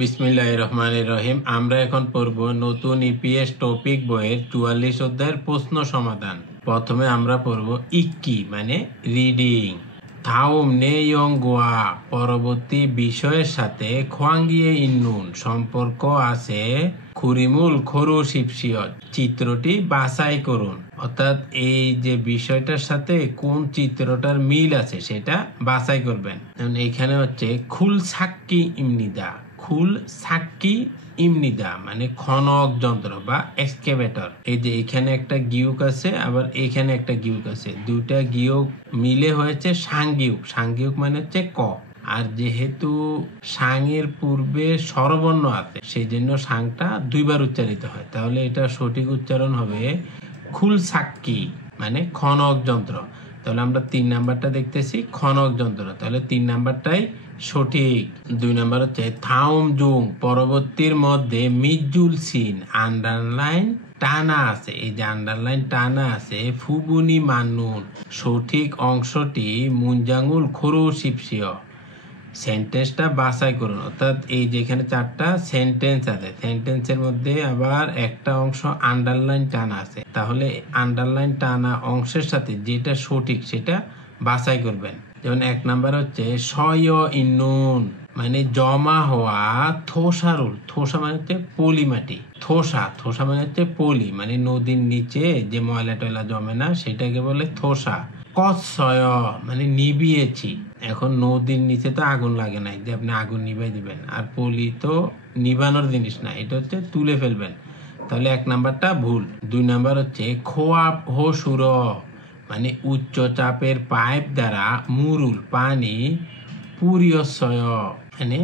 বিসমিল্লাহির রহমানির রহিম। আমরা এখন পড়ব নতুন ইপিএস টপিক বইয়ের 44 অধ্যায়ের প্রশ্ন সমাধান। প্রথমে আমরা পড়ব ইক্কি মানে রিডিং। থাউম নেয়ং গোয়া পরবর্তী বিষয়ের সাথে খোয়াঙ্গিয়ে ইন্নুন সম্পর্ক আছে খুরিমুল খরু শিপসিয়ত। চিত্রটি বাছাই করুন, অর্থাৎ এই যে বিষয়টার সাথে কোন চিত্রটার মিল আছে সেটা বাছাই করবেন। এখানে হচ্ছে খুল সাক্কি ইমনিদা। খুল সাক্কি ইমনিদা মানে খনক যন্ত্র বা এক্সকেভেটর। এই যে এখানে একটা গিয়ক আছে, আবার এখানে একটা গিয়ক আছে, দুইটা গিয়ক মিলে হয়েছে সাংগিয়ক। সাংগিয়ক মানে হচ্ছে ক। আর যেহেতু সাংয়ের পূর্বে স্বরবর্ণ আছে সেই জন্য সাংটা দুইবার উচ্চারিত হয়, তাহলে এটা সঠিক উচ্চারণ হবে খুল সাক্কি মানে খনক যন্ত্র। তাহলে আমরা 3 নাম্বারটা দেখতেছি খনক যন্ত্র, তাহলে 3 নাম্বারটাই সঠিক। 2 নাম্বার হচ্ছে থাউম জুং পরবর্তীর মধ্যে মিজুল সিন আন্ডারলাইন টানা আছে। এই যে আন্ডারলাইন টানা আছে ফুবুনি মানুন সঠিক অংশটি মুনজাঙ্গুল খরু শিপসিয়। সেন্টেন্সটা বাছাই করুন, অর্থাৎ এই যেখানে 4টা সেন্টেন্স আছে, সেন্টেন্সের মধ্যে আবার একটা অংশ আন্ডারলাইন টানা আছে, তাহলে আন্ডারলাইন টানা অংশের সাথে যেটা সঠিক সেটা বাছাই করবেন। যেমন 1 নাম্বার হচ্ছে সয় ইন্নুন মানে জমা হওয়া থোসারুল। থোসা মানে হচ্ছে পলি মাটি, থোসা থোসা মানে হচ্ছে পলি, মানে নদীর নিচে যে ময়লা টয়লা জমে না সেটাকে বলে থোসা। কৎসয় মানে নিভিয়েছি। এখন নদীর নিচে তো আগুন লাগে নাই যে আপনি আগুন নিভাই দিবেন, আর পলি তো নিভানোর জিনিস না, এটা হচ্ছে তুলে ফেলবেন, তাহলে 1 নাম্বারটা ভুল। 2 নাম্বার হচ্ছে খোয়াপ হো সুর মানে উচ্চ চাপের পাইপ দ্বারা মুরুল পানি পুরিয়সয় মানে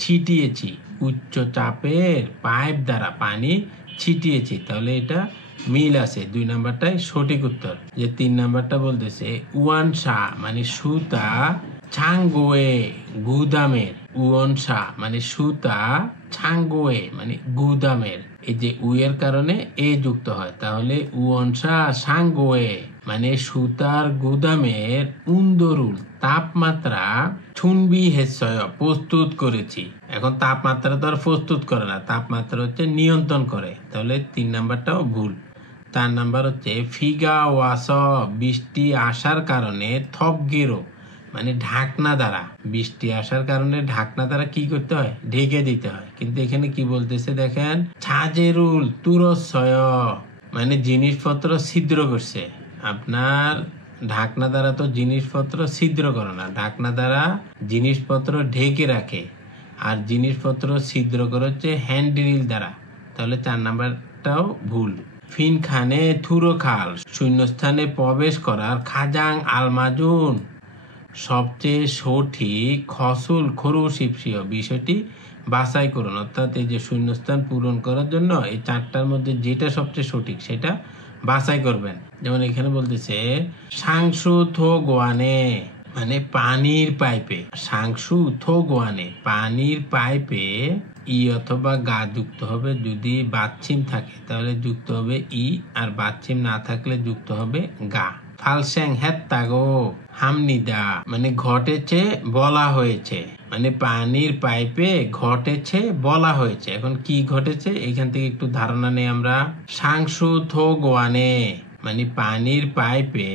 ছিটিয়েছি। উচ্চ চাপের পাইপ দ্বারা পানি ছিটিয়েছি, তাহলে এটা মিল আছে, 2 নাম্বারটাই সঠিক উত্তর। যে 3 নাম্বারটা বলতেছে উয়ানসা মানে সুতা ছাঙ্গোয়ে গুদামের। উয়নসা মানে সুতা, ছাঙ্গোয়ে মানে গুদামের। এই যে উয়ের কারণে এ যুক্ত হয়, তাহলে উয়নসা সাঙ্গোয়ে মানে সুতার গুদামের উন্দরুল তাপমাত্রা ছুনবি হেসয় প্রস্তুত করেছি। এখন তাপমাত্রা তো আর প্রস্তুত করে না, তাপমাত্রা হচ্ছে নিয়ন্ত্রণ করে, তাহলে 3 নাম্বারটাও ভুল। 4 নাম্বার হচ্ছে ফিগা ওয়াস বৃষ্টি আসার কারণে থপগেরো মানে ঢাকনা দ্বারা। বৃষ্টি আসার কারণে ঢাকনা দ্বারা কি করতে হয়, ঢেকে দিতে হয়, কিন্তু এখানে কি বলতেছে দেখেন ছাজেরুল তুরসয় মানে জিনিসপত্র ছিদ্র করছে। আপনার ঢাকনা দ্বারা তো জিনিসপত্র ছিদ্র করে না, ঢাকনা দ্বারা জিনিসপত্র ঢেকে রাখে, আর জিনিসপত্র ছিদ্র করে হচ্ছে হ্যান্ডরিল দ্বারা, তাহলে 4 নাম্বারটাও ভুল। ফিন খানে থুরো খাল শূন্যস্থানে প্রবেশ করার খাজাং আলমাজুন সবচেয়ে সঠিক খসুল খরু শিপসিয় বিষয়টি বাছাই করুন, অর্থাৎ এই যে শূন্যস্থান পূরণ করার জন্য এই 4টার মধ্যে যেটা সবচেয়ে সঠিক সেটা বাছাই করবেন। যেমন এখানে বলতেছে সাংসু থো গোয়ানে মানে পানির পাইপে। সাংসু থো গোয়ানে পানির পাইপে ই অথবা গা যুক্ত হবে, যদি বাচ্চিম থাকে তাহলে যুক্ত হবে ই, আর বাচ্চিম না থাকলে যুক্ত হবে গা। ফালস্যাং হ্যাত্তাগো হামনিদা মানে ঘটেছে বলা হয়েছে, মানে পানির পাইপে ঘটেছে বলা হয়েছে। এখন কি ঘটেছে এখান থেকে একটু ধারণা নেই আমরা। সাংসু থো গোয়ানে মানে পানির পাইপে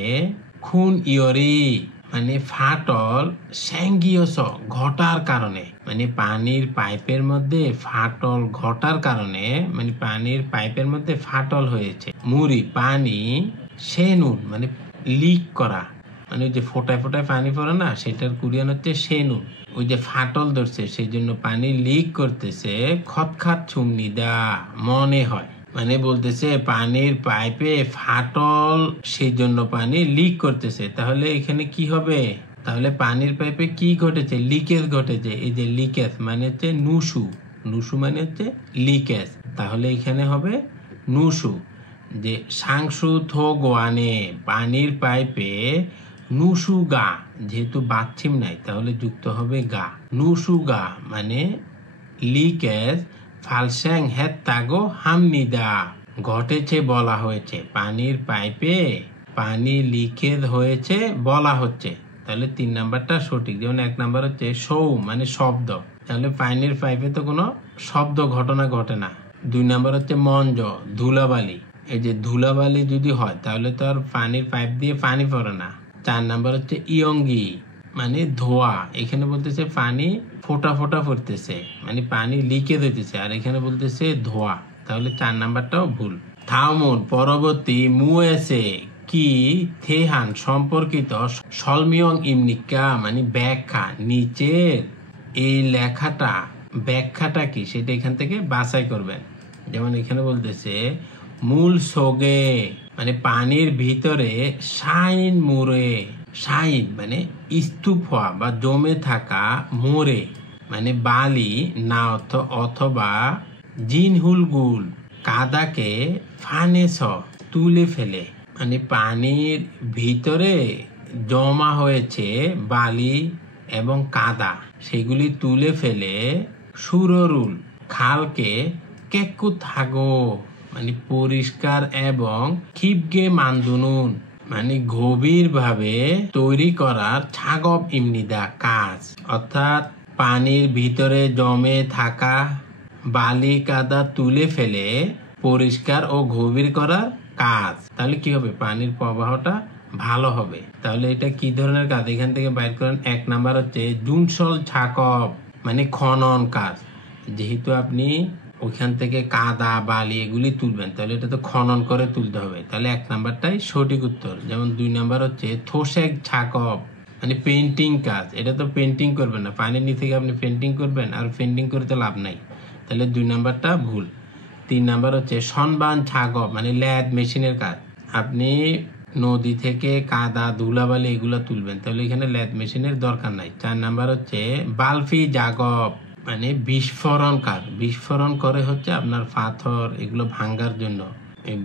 খুন ইয়রি মানে ফাটল স্যাঙ্গিয়স ঘটার কারণে, মানে পানির পাইপের মধ্যে ফাটল ঘটার কারণে, মানে পানির পাইপের মধ্যে ফাটল হয়েছে। মুড়ি পানি সেনুন মানে লিক করা, মানে ওই যে ফোটায় ফোটায় পানি পড়ে না সেটার কোরিয়ান হচ্ছে সেনুন। ওই যে ফাটল ধরছে সেই জন্য পানি লিক করতেছে। খতখাত ছুমনিদা মনে হয় মানে বলতেছে পানির পাইপে ফাটল সেই জন্য পানি লিক করতেছে, তাহলে এখানে কি হবে, তাহলে পানির পাইপে কি ঘটেছে, লিকেজ ঘটেছে। এই যে লিকেজ মানে হচ্ছে নুসু, নুসু মানে হচ্ছে লিকেজ, তাহলে এখানে হবে নুসু। যে সাংসু থো গোয়ানে পানির পাইপে নুসু গা, যেহেতু বাচ্চিম নাই তাহলে যুক্ত হবে গা। নুসু গা মানে লিকেজ। ফালস্যাং হ্যাত্তাগো হামনিদা ঘটেছে বলা হয়েছে, পানির পাইপে পানি লিকেজ হয়েছে বলা হচ্ছে, তাহলে 3 নাম্বারটা সঠিক। যেমন 1 নাম্বার হচ্ছে সৌ মানে শব্দ, তাহলে পানির পাইপে তো কোনো শব্দ ঘটনা ঘটে না। 2 নাম্বার হচ্ছে মঞ্জ, ধুলাবালি। এই যে ধুলাবালি যদি হয় তাহলে তো আর পানির পাইপ দিয়ে পানি পড়ে না। 4 নাম্বার হচ্ছে ইয়ঙ্গি, মানে ধোয়া। এখানে বলতেছে পানি ফোটা ফোটা পড়তেছে, মানে পানি লিকেজ হইতেছে, আর এখানে বলতেছে ধোয়া। তাহলে 4 নাম্বারটাও ভুল। থাউমুন পরবর্তী মুয়েসে কি থেহান সম্পর্কিত সলমিয়ং ইমনিকা, মানে ব্যাখ্যা। নিচের এই লেখাটা ব্যাখ্যাটা কি সেটা এখান থেকে বাছাই করবেন। যেমন এখানে বলতেছে মূল সোগে, মানে পানির ভিতরে শাইন মুরে। শাইন মানে স্তূপ হওয়া বা জমে থাকা, মোরে মানে বালি না অথবা জিনহুলগুল কাদাকে ফানেস তুলে ফেলে, মানে পানির ভিতরে জমা হয়েছে বালি এবং কাদা, সেগুলি তুলে ফেলে সুররুল খালকে কেকু থাগো, মানে পরিষ্কার এবং খিপগে মান্দুনুন, মানে গভীরভাবে তৈরি করার ছাগব ইমনিদা কাজ। অর্থাৎ পানির ভিতরে জমে থাকা বালি কাদা তুলে ফেলে পরিষ্কার ও গভীর করার কাজ। তাহলে কি হবে? পানির প্রবাহটা ভালো হবে। তাহলে এটা কি ধরনের কাজ এখান থেকে বাইর করেন। 1 নাম্বার হচ্ছে জুনসল ছাকব, মানে খনন কাজ। যেহেতু আপনি ওইখান থেকে কাদা বালি এগুলি তুলবেন, তাহলে এটা তো খনন করে তুলতে হবে। তাহলে 1 নাম্বারটাই সঠিক উত্তর। যেমন 2 নাম্বার হচ্ছে থোসেক ছাকব, মানে পেন্টিং কাজ। এটা তো পেন্টিং করবেন না, পানির নিচে থেকে আপনি পেন্টিং করবেন, আর পেন্টিং করে তো লাভ নাই। তাহলে 2 নাম্বারটা ভুল। 3 নাম্বার হচ্ছে সনবান ছাগব, মানে ল্যাদ মেশিনের কাজ। আপনি নদী থেকে কাদা ধুলাবালি এগুলো তুলবেন, তাহলে এখানে ল্যাদ মেশিনের দরকার নাই। 4 নাম্বার হচ্ছে বালফি জাগব, মানে বিস্ফোরণ কাজ। বিস্ফোরণ করে হচ্ছে আপনার পাথর এগুলো ভাঙ্গার জন্য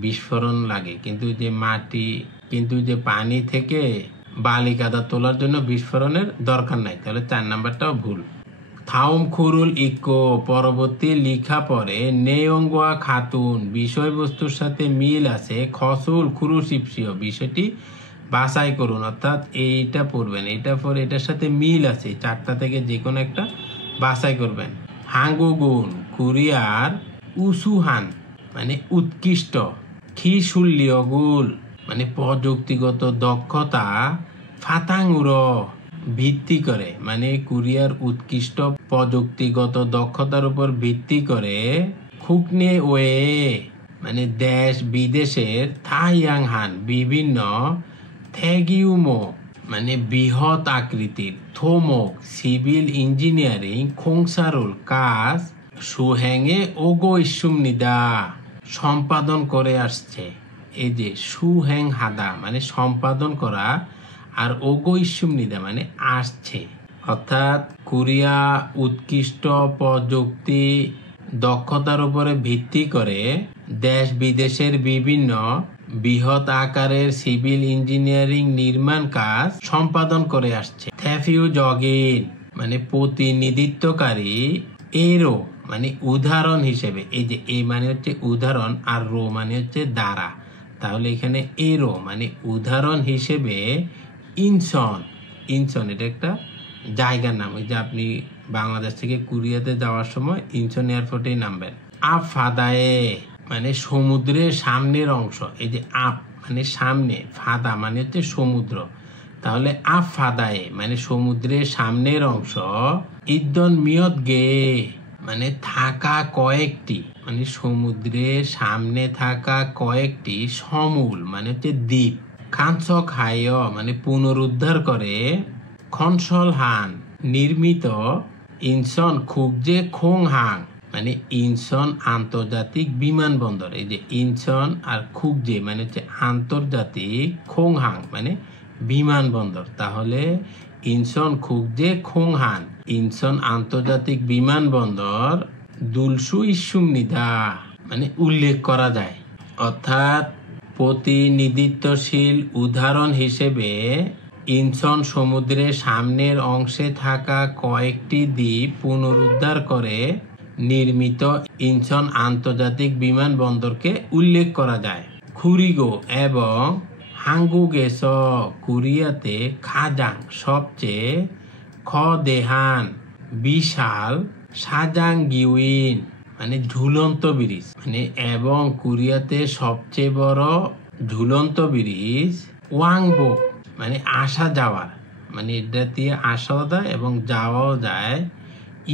বিস্ফোরণ লাগে, কিন্তু যে পানি থেকে বালি কাদা তোলার জন্য বিস্ফোরণের দরকার নাই। তাহলে 4 নাম্বারটাও ভুল। থাউম খুরুল ইকো পরবর্তী লিখা পরে নেয়ঙ্গুয়া খাতুন বিষয়বস্তুর সাথে মিল আছে, খসুল খুরুশিপসিও বিষয়টি বাছাই করুন। অর্থাৎ এইটা পড়বেন, এটা পরে এটার সাথে মিল আছে, 4টা থেকে যে কোনো একটা বাছাই করবেন। হাঙ্গুগুন কোরিয়ার উসুহান, মানে উৎকৃষ্ট। খিশুল্লিয়গুল, মানে প্রযুক্তিগত দক্ষতা। ফাতাঙ্গুর ভিত্তি করে, মানে কোরিয়ার উৎকৃষ্ট প্রযুক্তিগত দক্ষতার উপর ভিত্তি করে। খুকনে ওয়ে, মানে দেশ বিদেশের। থাইয়াংহান বিভিন্ন। থেগিউমো, মানে বৃহৎ আকৃতির। থোমক সিভিল ইঞ্জিনিয়ারিং খোংসারুল কাজ। সুহ্যাঙে ওগো ইসুমনিদা সম্পাদন করে আসছে। এই যে সুহ্যাং হাদা মানে সম্পাদন করা, আর ওগো ইসুমনিদা মানে আসছে। অর্থাৎ কোরিয়া উৎকৃষ্ট প্রযুক্তি দক্ষতার উপরে ভিত্তি করে দেশ বিদেশের বিভিন্ন বৃহৎ আকারের সিভিল ইঞ্জিনিয়ারিং নির্মাণ কাজ সম্পাদন করে আসছে। থ্যাফিউ জগিন, মানে প্রতিনিধিত্বকারী। এরো, মানে উদাহরণ হিসেবে। এই যে এ মানে হচ্ছে উদাহরণ, আর রো মানে হচ্ছে দ্বারা। তাহলে এখানে এরো মানে উদাহরণ হিসেবে। ইনসন এটা একটা জায়গার নাম। ওই যে আপনি বাংলাদেশ থেকে কোরিয়াতে যাওয়ার সময় ইনসন এয়ারপোর্টেই নামবেন। আপ ফাদায়ে, মানে সমুদ্রের সামনের অংশ। এই যে আপ মানে সামনে, ফাদা মানে হচ্ছে সমুদ্র। তাহলে আপ ফাদায়ে মানে সমুদ্রের সামনের অংশ। ইদ্দন মিয়ত গে, মানে থাকা কয়েকটি, মানে সমুদ্রের সামনে থাকা কয়েকটি সমূল, মানে হচ্ছে দ্বীপ। খানসক হায়, মানে পুনরুদ্ধার করে। খনসল হান নির্মিত। ইনসন খুকজে খোংহাং, মানে ইনসন আন্তর্জাতিক বিমানবন্দর। এই যে ইনসন আর খুকজে মানে হচ্ছে আন্তর্জাতিক, খোংহাং মানে বিমানবন্দর। তাহলে ইনসন খুকজে খোংহান, ইনসন আন্তর্জাতিক বিমানবন্দর। দুলসু ইসুমনিদা, মানে উল্লেখ করা যায়। অর্থাৎ প্রতিনিধিত্বশীল উদাহরণ হিসেবে ইনসন সমুদ্রের সামনের অংশে থাকা কয়েকটি দ্বীপ পুনরুদ্ধার করে নির্মিত ইনসন আন্তর্জাতিক বিমানবন্দরকে উল্লেখ করা যায়। খুরিগো এবং হাঙ্গুগেস কোরিয়াতে খাজাং সবচেয়ে খদেহান বিশাল সাজাংগিউইন মানে ঝুলন্ত ব্রিজ মানে এবং কোরিয়াতে সবচেয়ে বড় ঝুলন্ত ব্রিজ ওয়াংবক মানে আসা যাওয়ার মানে এটা দিয়ে আসাও যায় এবং যাওয়াও যায়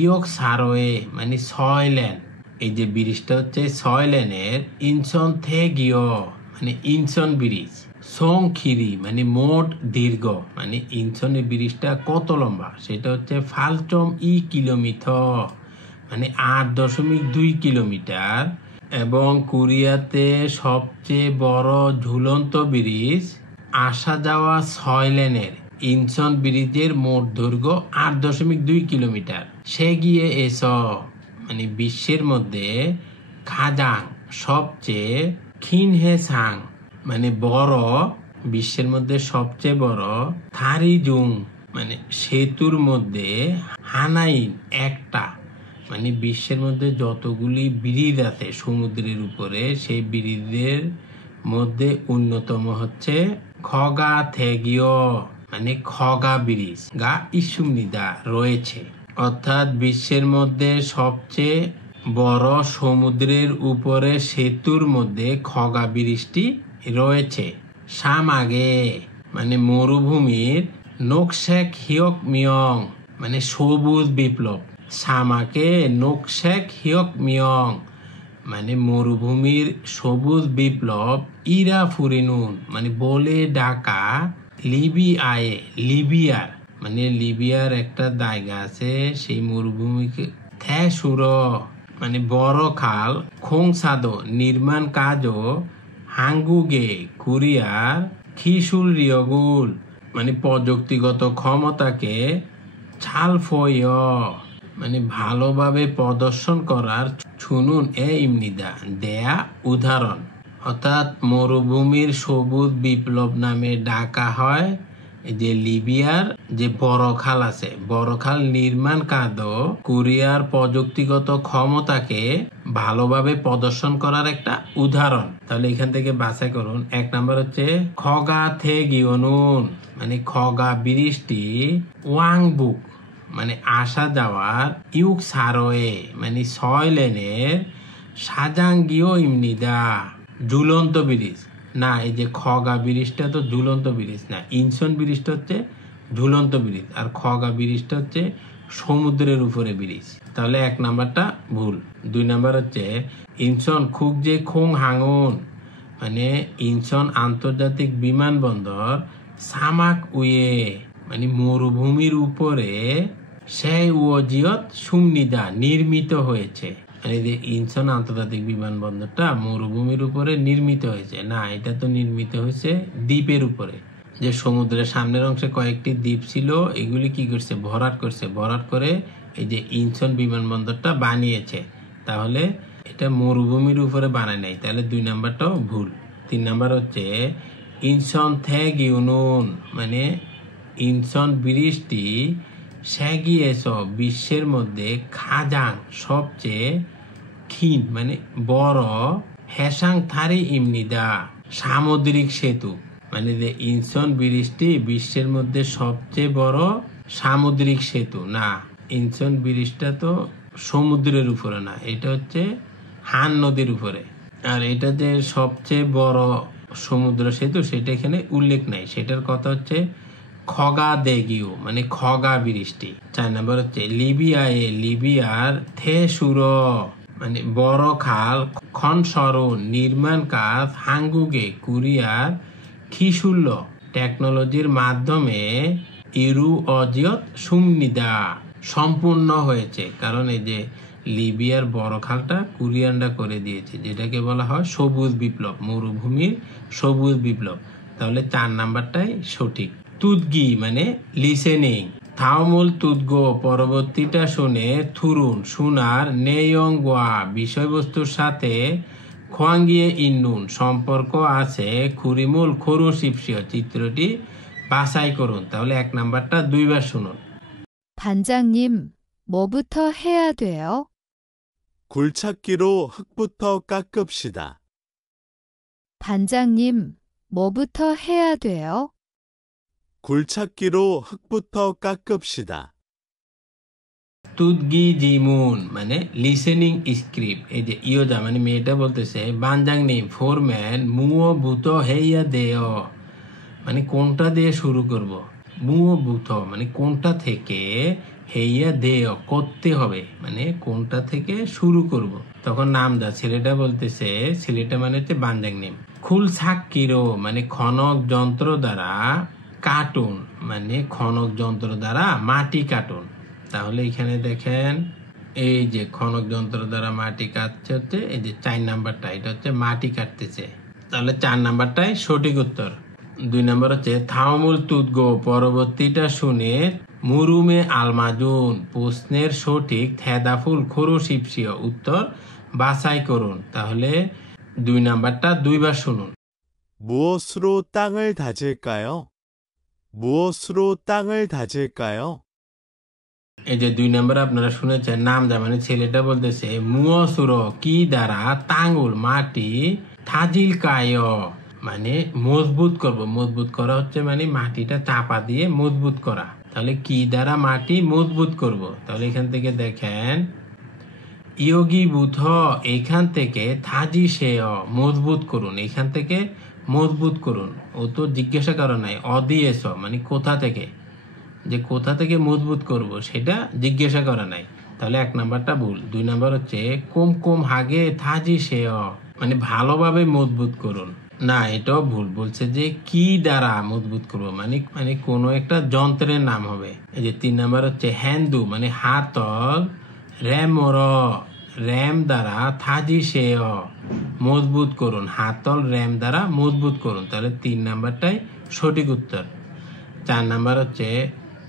ইয়ক সারোয়ে মানে 6 লেন এই যে ব্রিজটা হচ্ছে 6 লেনের ইনসন থেগিও মানে ইনসন ব্রিজ সংখিরি মানে মোট দীর্ঘ মানে ইনসনের ব্রিজটা কত লম্বা সেটা হচ্ছে ফালচম কিলোমিটার মানে 8.2 কিলোমিটার এবং কোরিয়াতে সবচেয়ে বড় ঝুলন্ত ব্রিজ আসা যাওয়া 6 লেনের ইনসন ব্রিজের মোট দৈর্ঘ্য 8.2 কিলোমিটার সে গিয়ে মানে বিশ্বের মধ্যে খাজাং সবচেয়ে খিনহেসাং মানে বড় বিশ্বের মধ্যে সবচেয়ে বড় থারিজুং মানে সেতুর মধ্যে হানাইন একটা মানে বিশ্বের মধ্যে যতগুলি ব্রিজ আছে সমুদ্রের উপরে সেই ব্রিজের মধ্যে অন্যতম হচ্ছে খগা থেগিও মানে খগা ব্রিজ গা ইসুমনিদা রয়েছে অর্থাৎ বিশ্বের মধ্যে সবচেয়ে বড় সমুদ্রের উপরে সেতুর মধ্যে খগা ব্রিজটি রয়েছে সামাগে মানে মরুভূমির নোকশেক হিয়ক মিয়ং মানে সবুজ বিপ্লব সামাকে নোকশেক হিয়ক মিয়ং মানে মরুভূমির সবুজ বিপ্লব ইরা ফুরিনুন মানে বলে ডাকা লিবিয়ার মানে লিবিয়ার একটা জায়গা আছে সেই মরুভূমিকে থ্যাসুর মানে বড় খাল খোংসাদো নির্মাণ কাজও হাঙ্গুগে কোরিয়ার খিসুল রিয়গুল মানে প্রযুক্তিগত ক্ষমতাকে ছালফয় মানে ভালোভাবে প্রদর্শন করার শুনুন ইমনিদা দেয়া উদাহরণ অর্থাৎ মরুভূমির সবুজ বিপ্লব নামে ডাকা হয় যে লিবিয়ার যে বড় খাল আছে বড় খাল নির্মাণ কাজও কোরিয়ার প্রযুক্তিগত ক্ষমতাকে ভালোভাবে প্রদর্শন করার একটা উদাহরণ তাহলে এখান থেকে বাছাই করুন 1 নাম্বার হচ্ছে খগা থেগিওনুন মানে খগা ব্রিজটি ওয়াংবুক মানে আসা যাওয়ার ইউক সারোয়ে মানে 6 লেনের সাজাংগিও ইমনিদা ঝুলন্ত ব্রিজ না এই যে খগা ব্রিজটা তো ঝুলন্ত ব্রিজ না ইনসন ব্রিজটা হচ্ছে ঝুলন্ত ব্রিজ আর খগা ব্রিজটা হচ্ছে সমুদ্রের উপরে ব্রিজ তাহলে 1 নাম্বারটা ভুল 2 নাম্বার হচ্ছে ইনসন খুগজে খোং হাঙ্গুন মানে ইনসন আন্তর্জাতিক বিমানবন্দর সামাক উয়ে মানে মরুভূমির উপরে সেই ওজিয়ত সুমনিদা নির্মিত হয়েছে মানে যে ইনসন আন্তর্জাতিক বিমানবন্দরটা মরুভূমির উপরে নির্মিত হয়েছে না এটা তো নির্মিত হয়েছে দ্বীপের উপরে যে সমুদ্রের সামনের অংশে কয়েকটি দ্বীপ ছিল এগুলি কি করছে ভরাট করে এই যে ইনসন বিমানবন্দরটা বানিয়েছে তাহলে এটা মরুভূমির উপরে বানায় নাই তাহলে 2 নাম্বারটাও ভুল 3 নাম্বার হচ্ছে ইনসন থেগিউনুন মানে ইনসন ব্রিজটি সেগিয়েছ বিশ্বের মধ্যে খাজাং সবচেয়ে ক্ষীণ মানে বড় হেসাং থারি ইমনিদা সামুদ্রিক সেতু মানে যে ইনসন ব্রিজটি বিশ্বের মধ্যে সবচেয়ে বড় সামুদ্রিক সেতু না ইনসন ব্রিজটা তো সমুদ্রের উপরে না এটা হচ্ছে হান নদীর উপরে আর এটা যে সবচেয়ে বড় সমুদ্র সেতু সেটা এখানে উল্লেখ নাই সেটার কথা হচ্ছে খগা দেগিও মানে খগা ব্রিজটি 4 নাম্বার হচ্ছে লিবিয়ার থেসুর মানে বড় খাল খনসরণ নির্মাণ কাজ হাঙ্গুগে কোরিয়ার খিসুল্য টেকনোলজির মাধ্যমে ইরু অজিয়ত সুমনিদা সম্পূর্ণ হয়েছে কারণ এই যে লিবিয়ার বড় খালটা কোরিয়ানরা করে দিয়েছে যেটাকে বলা হয় সবুজ বিপ্লব মরুভূমির সবুজ বিপ্লব তাহলে 4 নাম্বারটাই সঠিক তুদগি মানে লিসেনিং থাওমুল তুদগো পরবর্তীটা শুনে থুরুন শোনার নেয়ংগোয়া বিষয়বস্তুর সাথে খোয়াঙ্গিয়ে ইন্নুন সম্পর্ক আছে খুরিমুল খোরুশিপসিও চিত্রটি বাছাই করুন তাহলে 1 নাম্বারটা 2 বার শুনুন 반장님, 뭐부터 해야 돼요? 굴착기로 흙부터 깎읍시다. 반장님, 뭐부터 해야 돼요? 굴착기로 흙부터 깎읍시다. তুদগি জিমুন মানে লিসেনিং স্ক্রিপ্ট। এই যে ইয়োজা মানে মেয়েটা বলতেছে বানজাংনি ফোরম্যান মুও ভূত হেইয়া দেয়, মানে কোনটা দিয়ে শুরু করব, মুও ভূত মানে কোনটা থেকে, হেইয়া দেয় করতে হবে মানে কোনটা থেকে শুরু করব। তখন নামদা ছেলেটা বলতেছে, ছেলেটা মানে হচ্ছে বানজাংনি, খুল সাক্কিরো মানে খনক যন্ত্র দ্বারা, কাটুন মানে খনক যন্ত্র দ্বারা মাটি কাটুন। তাহলে এখানে দেখেন এই যে খনক যন্ত্র দ্বারা মাটি কাটছে হচ্ছে এই যে 4 নাম্বারটা, এটা হচ্ছে মাটি কাটতেছে। তাহলে 4 নাম্বারটাই সঠিক উত্তর। 2 নাম্বার হচ্ছে থাউমুল তুদগো পরবর্তীটা শুনে মুরুমে আলমাজুন প্রশ্নের সঠিক থেদাফুল খোরশিপসিও উত্তর বাছাই করুন। তাহলে 2 নাম্বারটা 2 বার শুনুন। 무엇으로 땅을 다질까요? 무엇으로 땅을 다질까요? এই যে 2 নাম্বার আপনারা শুনেছেন, নামদা মানে ছেলেটা বলতেছে মুয়সুরো কি দ্বারা তাঙ্গুল মাটি, থাজিল কায় মানে মজবুত করব, মজবুত করা হচ্ছে মানে মাটিটা চাপা দিয়ে মজবুত করা। তাহলে কি দ্বারা মাটি মজবুত করব। তাহলে এখান থেকে দেখেন ইয়োগি বুথ এখান থেকে থাজি সে মজবুত করুন, এখান থেকে মজবুত করুন। ও তো জিজ্ঞাসা করা নাই, অদিয়েস মানে কোথা থেকে, যে কোথা থেকে মজবুত করব সেটা জিজ্ঞাসা করা নাই। তাহলে 1 নাম্বারটা ভুল। 2 নাম্বার হচ্ছে কুম কুম হাগে থাজি সে মানে ভালোভাবে মজবুত করুন, না এটাও ভুল। বলছে যে কি দ্বারা মজবুত করব মানে মানে কোনো একটা যন্ত্রের নাম হবে। এই যে 3 নাম্বার হচ্ছে হ্যান্দু মানে হাতল, র্যামর র্যাম দ্বারা থাজি সে মজবুত করুন, হাতল র্যাম দ্বারা মজবুত করুন। তাহলে 3 নাম্বারটাই সঠিক উত্তর। 4 নাম্বার হচ্ছে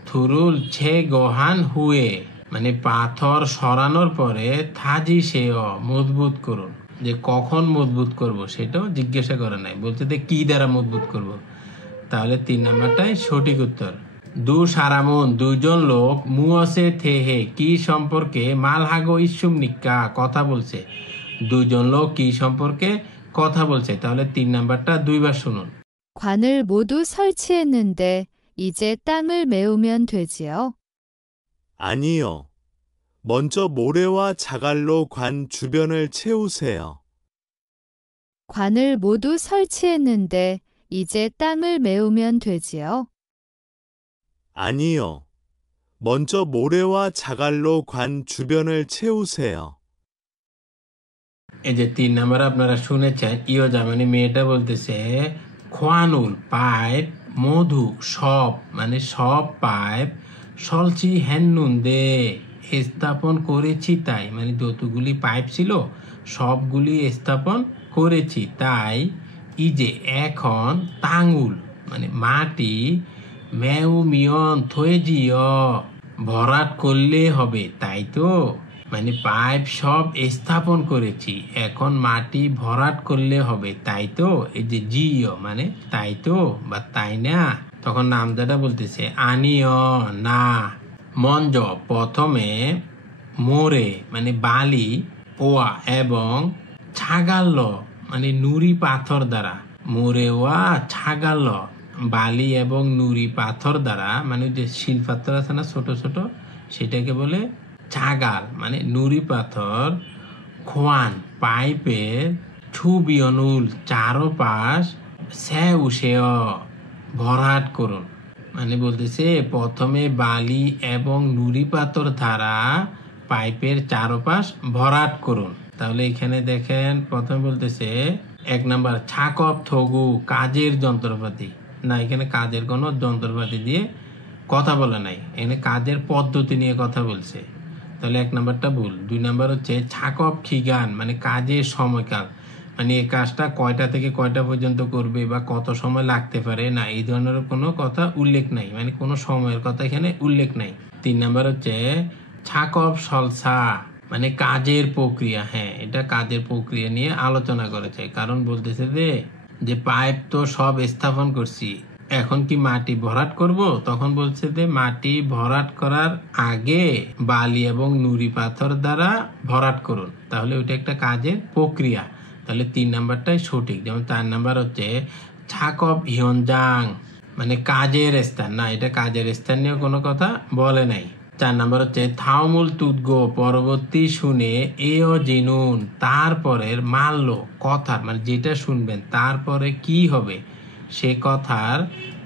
থুরুল ছে গোহান হুয়ে মানে পাথর সরানোর পরে থাজি সে মজবুত করুন, যে কখন মজবুত করব সেটাও জিজ্ঞাসা করে নাই, বলতে যে কি দ্বারা মজবুত করব। তাহলে 3 নাম্বারটাই সঠিক উত্তর। দু সারামুন দুজন লোক মুয়সে থেহে কি সম্পর্কে মালহাগো ইসুম নিক্কা কথা বলছে, দুজন লোক কি সম্পর্কে কথা বলছে। তাহলে 3 নাম্বারটা 2 বার শুনুন। 관을 모두 설치했는데 이제 땅을 메우면 되지요. 아니요. 먼저 모래와 자갈로 관 주변을 채우세요. 관을 모두 설치했는데 이제 땅을 메우면 되지요. 아니요. 먼저 모래와 자갈로 관 주변을 채우세요. এই যে 3 নাম্বার আপনারা শুনেছেন, ইয়োজা মানে মেয়েটা বলতেছে খোয়ানুল পাইপ, মধু সব মানে সব পাইপ, সলচি হ্যান্নুন দে স্থাপন করেছি তাই, মানে যতগুলি পাইপ ছিল সবগুলি স্থাপন করেছি তাই, ই যে এখন তাঙ্গুল মানে মাটি, মেউ মিয়ন থয়েজিও ভরাট করলে হবে তাই তো, মানে পাইপ সব স্থাপন করেছি এখন মাটি ভরাট করলে হবে তাই তো। এই যে জিও মানে তাই তো বা তাই না। তখন নামদাটা বলতেছে আনিও না, মঞ্জ প্রথমে, মোরে মানে বালি, ওয়া এবং ছাগাল্ল মানে নুড়ি পাথর দ্বারা, মোরে ওয়া ছাগাল্ল বালি এবং নুড়ি পাথর দ্বারা মানে যে শিল পাথর আছে না ছোট ছোট সেটাকে বলে ছাগাল মানে নুড়ি পাথর, খোয়ান পাইপের, ছুবিয়নুল চারপাশ, সে উসেয় ভরাট করুন, মানে বলতেছে প্রথমে বালি এবং নুড়ি পাথর দ্বারা পাইপের চারপাশ ভরাট করুন। তাহলে এখানে দেখেন প্রথমে বলতেছে 1 নাম্বার ছাকপ থগু কাজের যন্ত্রপাতি, না এখানে কাজের কোনো যন্ত্রপাতি দিয়ে কথা বলে নাই, এখানে কাজের পদ্ধতি নিয়ে কথা বলছে। তাহলে 1 নাম্বারটা ভুল। 2 নাম্বার হচ্ছে ছাকপ খিগান মানে কাজের সময়কাল, মানে এই কাজটা কয়টা থেকে কয়টা পর্যন্ত করবে বা কত সময় লাগতে পারে, না এই ধরনের কোনো কথা উল্লেখ নাই, মানে কোনো সময়ের কথা এখানে উল্লেখ নাই। 3 নাম্বার হচ্ছে ছাকপ সলসা মানে কাজের প্রক্রিয়া, হ্যাঁ এটা কাজের প্রক্রিয়া নিয়ে আলোচনা করেছে, কারণ বলতেছে যে পাইপ তো সব স্থাপন করছি এখন কি মাটি ভরাট করব, তখন বলছে যে মাটি ভরাট করার আগে বালি এবং নুড়ি পাথর দ্বারা ভরাট করুন, তাহলে ওইটা একটা কাজের প্রক্রিয়া। তাহলে 3 নাম্বারটাই সঠিক। যেমন 4 নাম্বার হচ্ছে ছাকপ হিয়নজাং মানে কাজের স্থান, না এটা কাজের স্থান নিয়ে কোনো কথা বলে নাই। 4 নাম্বার হচ্ছে থাউমুল তুদগো পরবর্তী শুনে এও জিনুন তারপরের মাল্য কথার মানে যেটা শুনবেন তারপরে কি হবে সে কথার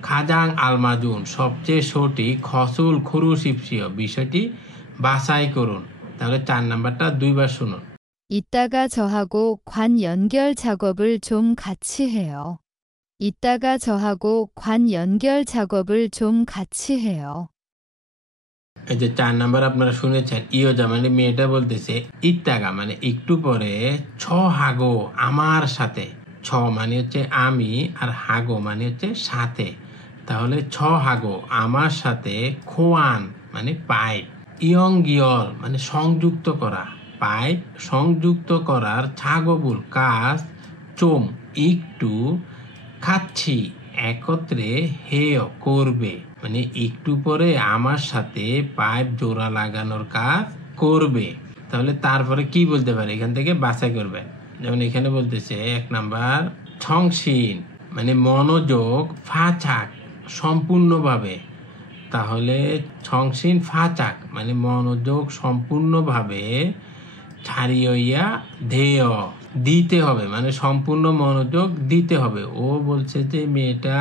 খাজাং আলমাজুন সবচেয়ে সঠিক খসুল খুরুশিপসিও বিষয়টি বাছাই করুন। তাহলে 4 নাম্বারটা দুইবার শুনুন। 이따가 저하고 관 연결 작업을 좀 같이 해요. 이따가 저하고 관 연결 작업을 좀 같이 해요. এই যে 4 নাম্বার আপনারা শুনেছেন ইয়োজা মানে মেয়েটা বলতেছে ইত্তাগা মানে একটু পরে ছ হাগো আমার সাথে, ছ মানে হচ্ছে আমি আর হাগো মানে হচ্ছে সাথে, তাহলে ছ হাগো আমার সাথে খোয়ান মানে পাইপ, ইয়ং গিয়র মানে সংযুক্ত করা, পাইপ সংযুক্ত করার ছাগবুল কাজ চোম একটু খাচ্ছি একত্রে হেয় করবে মানে একটু পরে আমার সাথে পাইপ জোড়া লাগানোর কাজ করবে। তাহলে তারপরে কি বলতে পারে এখান থেকে বাছাই করবেন। যেমন এখানে বলতেছে 1 নাম্বার ছংসিন মানে মনোযোগ ফাচাক সম্পূর্ণভাবে, তাহলে ছংসিন ফাচাক মানে মনোযোগ সম্পূর্ণভাবে ছাড়িয়া ধেয় দিতে হবে মানে সম্পূর্ণ মনোযোগ দিতে হবে। ও বলছে যে মেয়েটা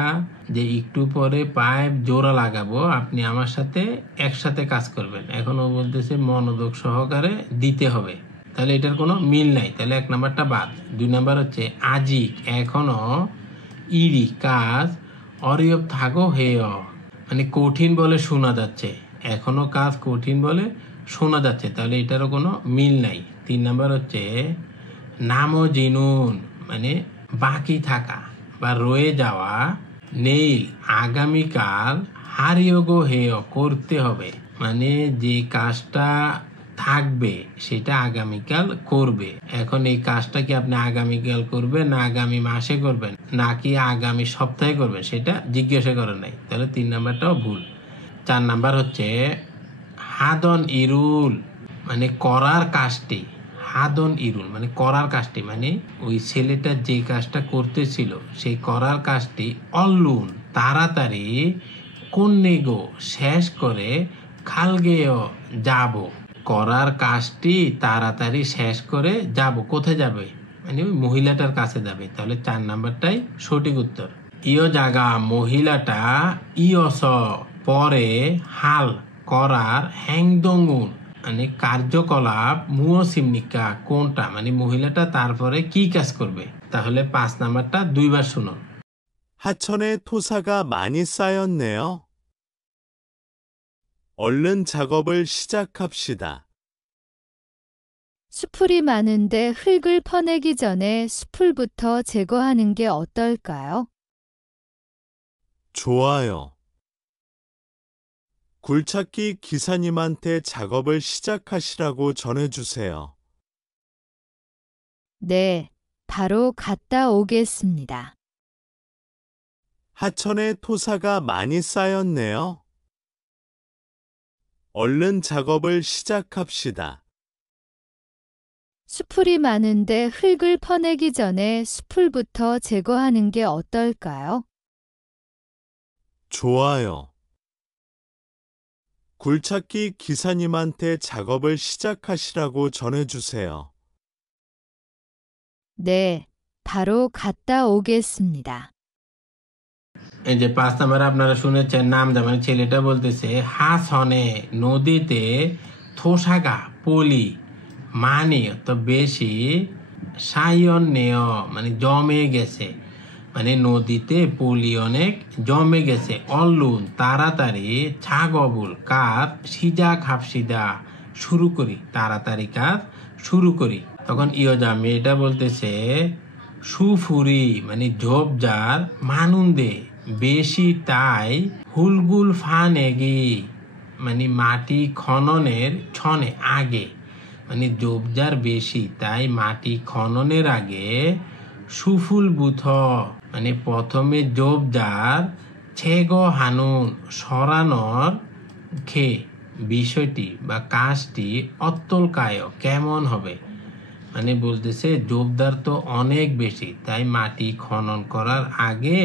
যে একটু পরে পাইপ জোড়া লাগাবো আপনি আমার সাথে একসাথে কাজ করবেন, এখন ও বলতেছে মনোযোগ সহকারে দিতে হবে, তাহলে এটার কোনো মিল নাই, তাহলে 1 নাম্বারটা বাদ। 2 নাম্বার হচ্ছে আজিক এখনো ইরি কাজ অরিয়ব থাকো হেয় মানে কঠিন বলে শোনা যাচ্ছে, এখনো কাজ কঠিন বলে শোনা যাচ্ছে, তাহলে এটারও কোনো মিল নাই। 3 নাম্বার হচ্ছে নামো জিনুন মানে বাকি থাকা বা রয়ে যাওয়া, নেই আগামীকাল হারিয়োগো হেয় করতে হবে মানে যে কাজটা থাকবে সেটা আগামীকাল করবে। এখন এই কাজটা কি আপনি আগামীকাল করবেন না আগামী মাসে করবেন নাকি আগামী সপ্তাহে করবেন সেটা জিজ্ঞাসা করেন নাই, তাহলে 3 নাম্বারটাও ভুল। 4 নাম্বার হচ্ছে হাদন ইরুল মানে করার কাজটি, হাদন ইরুল মানে করার কাজটি মানে ওই ছেলেটা যে কাজটা করতেছিল সেই করার কাজটি অল্লুন তাড়াতাড়ি কন্যেগো শেষ করে খালগেও যাব, করার কাজটি তাড়াতাড়ি শেষ করে যাব, কোথায় যাবে মানে ওই মহিলাটার কাছে যাবে, তাহলে 4 নাম্বারটাই সঠিক উত্তর। ইয় জাগা মহিলাটা ইয়স পরে হাল করার হ্যাংদঙ্গুন মানে কার্যকলাপ মুয়সিমনিকা কোনটা মানে মহিলাটা তারপরে কি কাজ করবে, তাহলে 5 নাম্বারটা দুইবার শুনুন। 하천에 토사가 많이 쌓였네요. 얼른 작업을 시작합시다. 수풀이 많은데 흙을 퍼내기 전에 수풀부터 제거하는 게 어떨까요? 좋아요. 굴착기 기사님한테 작업을 시작하시라고 전해주세요. 네, 바로 갔다 오겠습니다. 하천에 토사가 많이 쌓였네요. 얼른 작업을 시작합시다. 수풀이 많은데 흙을 퍼내기 전에 수풀부터 제거하는 게 어떨까요? 좋아요. 굴착기 기사님한테 작업을 시작하시라고 전해주세요. 네, 바로 갔다 오겠습니다. এই যে 5 নাম্বার আপনারা শুনেছেন নাম মানে ছেলেটা বলতেছে হাসনে নদীতে থোসাগা পলি মানে তো বেশি সায়ন নেয় মানে জমে গেছে মানে নদীতে পলি অনেক জমে গেছে, অল্লুন তাড়াতাড়ি ছাগবুল কাজ সিজা খাপসিদা শুরু করি, তাড়াতাড়ি কাজ শুরু করি। তখন ইয়োজা মেয়েটা বলতেছে সুফুরি মানে ঝোপঝাড় মানুন্দে বেশি তাই হুলগুল ফানেগি মানে মাটি খননের ছনে আগে মানে ঝোপঝাড় বেশি তাই মাটি খননের আগে সুফুল বুথ মানে প্রথমে ঝোপঝাড় ছেগো হানুন সরানোর খে বিষয়টি বা কাজটি অত্যলকায় কেমন হবে মানে বলতেছে ঝোপঝাড় তো অনেক বেশি তাই মাটি খনন করার আগে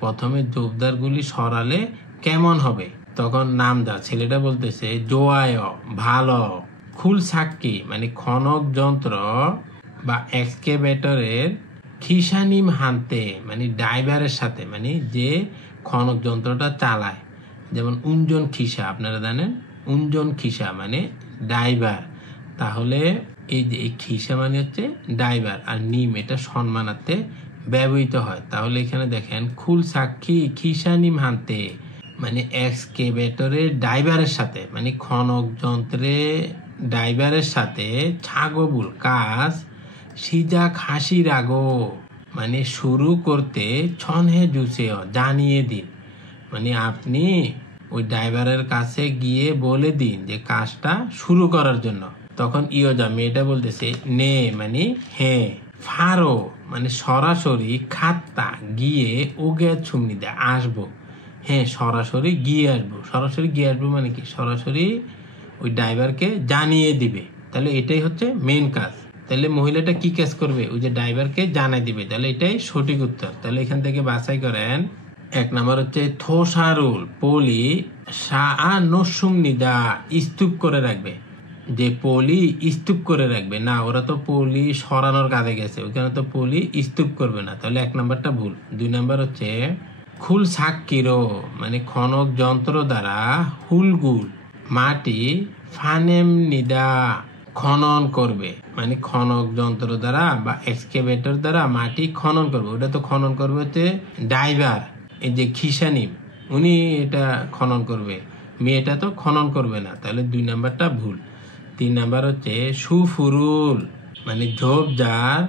প্রথমে ঝোপঝাড়গুলি সরালে কেমন হবে। তখন নাম দাও, ছেলেটা বলতেছে জোয়ায় ভালো, খুল সাক্ষী মানে খনক যন্ত্র বা এক্সকেভেটরের খিসানিম হানতে মানে ড্রাইভারের সাথে, মানে যে খনক যন্ত্রটা চালায়, যেমন উঞ্জন খিসা, আপনারা জানেন উঞ্জন খিসা মানে ড্রাইভার। তাহলে এই যে এই খিসা মানে হচ্ছে ড্রাইভার, আর নিম এটা সম্মানার্থে ব্যবহৃত হয়। তাহলে এখানে দেখেন খুল সাক্ষী খিসা নিম হানতে মানে এক্সকেভেটরের ড্রাইভারের সাথে, মানে খনক যন্ত্রে ড্রাইভারের সাথে ছাগবুল কাজ সিজা খাসির আগো মানে শুরু করতে ছনহে জুসেও জানিয়ে দিন, মানে আপনি ওই ড্রাইভারের কাছে গিয়ে বলে দিন যে কাজটা শুরু করার জন্য। তখন ইয়োজা মেয়েটা বলতেছে নে মানে হ্যাঁ, ফারো মানে সরাসরি খাত্তা গিয়ে ওগে ছুমনি দে আসবো, হ্যাঁ সরাসরি গিয়ে আসবো। সরাসরি গিয়ে আসবো মানে কি, সরাসরি ওই ড্রাইভারকে জানিয়ে দিবে। তাহলে এটাই হচ্ছে মেন কাজ। তাহলে মহিলাটা কি কাজ করবে, ওই যে ড্রাইভারকে জানাই দিবে। তাহলে এটাই সঠিক উত্তর। তাহলে এখান থেকে বাছাই করেন। 1 নম্বর হচ্ছে থোসারুল পলি সা নসুম নিদা স্তূপ করে রাখবে, যে পলি স্তূপ করে রাখবে না, ওরা তো পলি সরানোর কাজে গেছে, ওইখানে তো পলি স্তূপ করবে না। তাহলে 1 নম্বরটা ভুল। 2 নম্বর হচ্ছে খুল সাক্ষীরো মানে খনক যন্ত্র দ্বারা হুলগুল মাটি ফানেম নিদা খনন করবে, মানে খনক যন্ত্র দ্বারা বা এক্সকেভেটর দ্বারা মাটি খনন করবে। ওটা তো খনন করবে হচ্ছে ড্রাইভার, এই যে খিসানিম উনি এটা খনন করবে, মেয়েটা তো খনন করবে না। তাহলে 2 নাম্বারটা ভুল। 3 নাম্বার হচ্ছে সুফুরুল মানে ঝোপঝাড়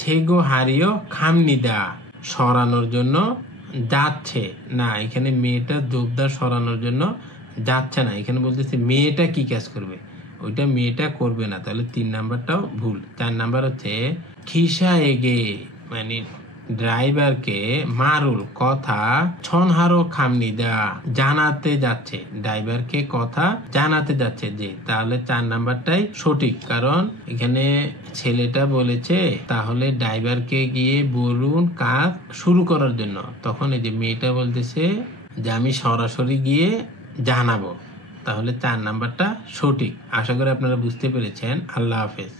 ছেগো হারিও খামনিদা সরানোর জন্য যাচ্ছে না, এখানে মেয়েটা ঝোপঝাড় সরানোর জন্য যাচ্ছে না, এখানে বলতেছে মেয়েটা কি কাজ করবে, ওইটা মেয়েটা করবে না। তাহলে 3 নাম্বারটাও ভুল। 4 নাম্বার হচ্ছে খিসা এগে মানে ড্রাইভারকে মারুল কথা ছনহারো খামনি দেওয়া জানাতে যাচ্ছে, ড্রাইভারকে কথা জানাতে যাচ্ছে যে। তাহলে 4 নাম্বারটাই সঠিক, কারণ এখানে ছেলেটা বলেছে তাহলে ড্রাইভারকে গিয়ে বলুন কাজ শুরু করার জন্য। তখন এই যে মেয়েটা বলতেছে যে আমি সরাসরি গিয়ে জানাবো। তাহলে 4 নাম্বারটা সঠিক। আশা করি আপনারা বুঝতে পেরেছেন। আল্লাহ হাফেজ।